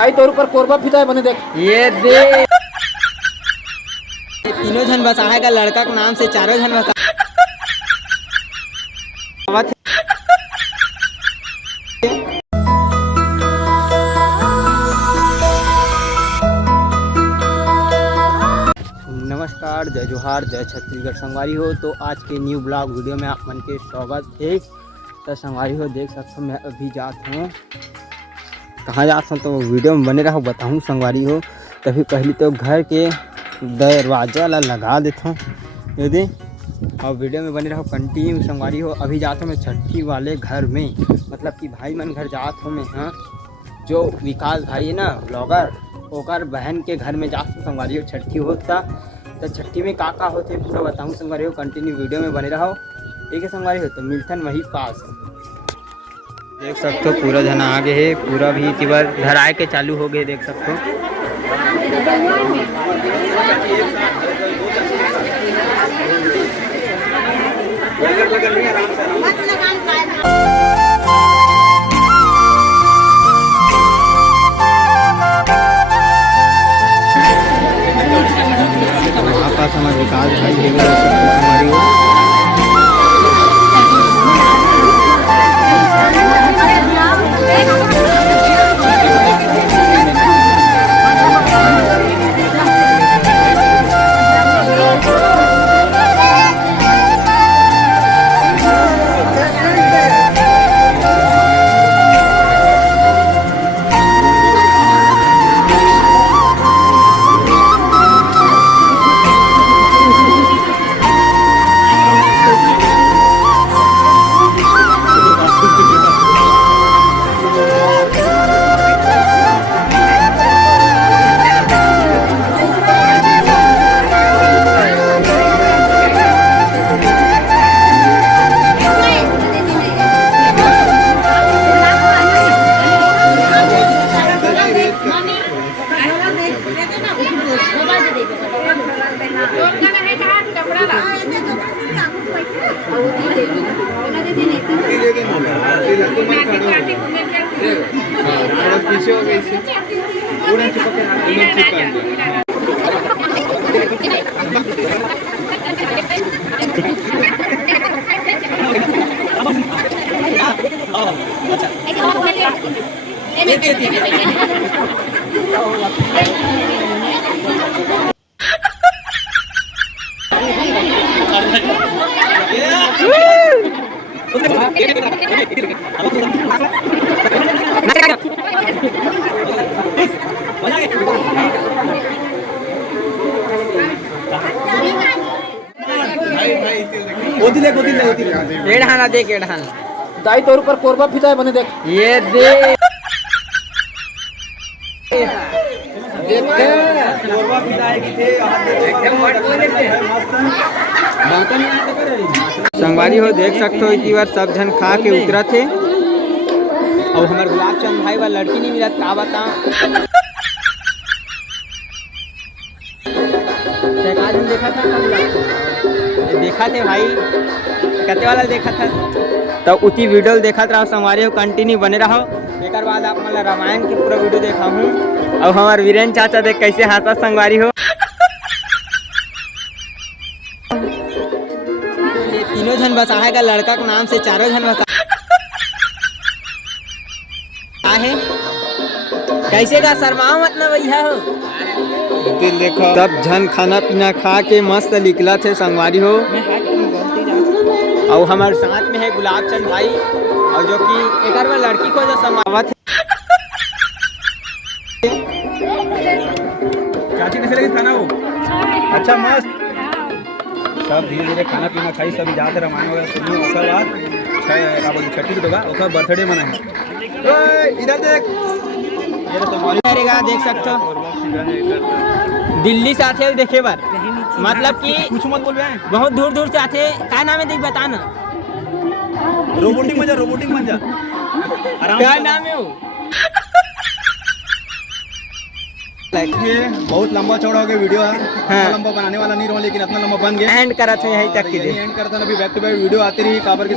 आई तोर ऊपर कोरबा फिदा बने देख ये दे तीनों जन बसा है का लड़का के नाम से चारों जन बसा। नमस्कार, जय जोहार, जय छत्तीसगढ़ संगवारी हो। तो आज के न्यू ब्लॉग वीडियो में आप मन के स्वागत है। तो संगवारी हो देख सकते हो मैं अभी जात हूँ, कहाँ जात हूँ तो वीडियो में बने रहो बताऊँ संगवारी हो। तभी पहले तो घर के दरवाजा ला लगा देता हूँ यदि, और वीडियो में बने रहो कंटिन्यू संगवारी हो। अभी जाता हूँ मैं छठी वाले घर में, मतलब कि भाई मन घर जात हूँ मैं। हाँ, जो विकास भाई है ना ब्लॉगर, ओकर बहन के घर में जात हूँ संगवारी हो। छठी होता तो छठी में का होते पूरा बताऊँ संगवारी हो। कंटिन्यू वीडियो में बने रहो, ठीक है संगवारी हो। तो मिल्टन वही पास देख सकते हो, पूरा जन आगे है, पूरा भी तिबर घर आए के चालू हो गए देख सकते हो। वहाँ पास हमारे विकास भाई है हमारी हो। दाई तोर ऊपर कोरबा फिदा बने देख ये दे संगवारी हो देख सकते हो इतनी बार सब जन खा के उतरा थे। और हमारे गुलाब चंद भाई वाला लड़की नहीं मिला का बता देखा थे भाई, कते वाला देखा था तो उसी वीडियो देखा रहो संगवारी हो। कंटिन्यू बने रहो, एक बाद आप मतलब रामायण की पूरा वीडियो देखा हूँ। और हमारे वीरेंद्र चाचा देख कैसे हंसा संगवारी हो। तीनों जन बसा है का लड़का के नाम से चारों जन बसा है। कैसे का शर्माओ मतलब भैया हो। देखो सब जन खाना पीना खा के मस्त निकला थे संगवारी हो। और हमारे साथ में है गुलाब चंद भाई, और जो कि एक बार लड़की को जो समावत है। चाची कैसे लगी खाना हो? अच्छा मस्त। सब धीरे धीरे खाना पीना खाई, सब जाते रामायण वगैरह सुनी। ओकर बाद छठी के दोगा ओकर बर्थडे मना है। इधर देख, ये देख सकते हो दिल्ली से आते देखे बार, मतलब कि कुछ मत बोल रहे बहुत दूर दूर से आते। क्या नाम है देख बताना। रोबोटिक मंजा क्या नाम है वो? बहुत लंबा चौड़ा हो गया वीडियो है। हाँ। लंबा बनाने वाला नहीं रहा, लेकिन इतना लंबा बन गया। एंड करा था यही तक के एंड करता अभी बैक टू बैक वीडियो आती रही काबर के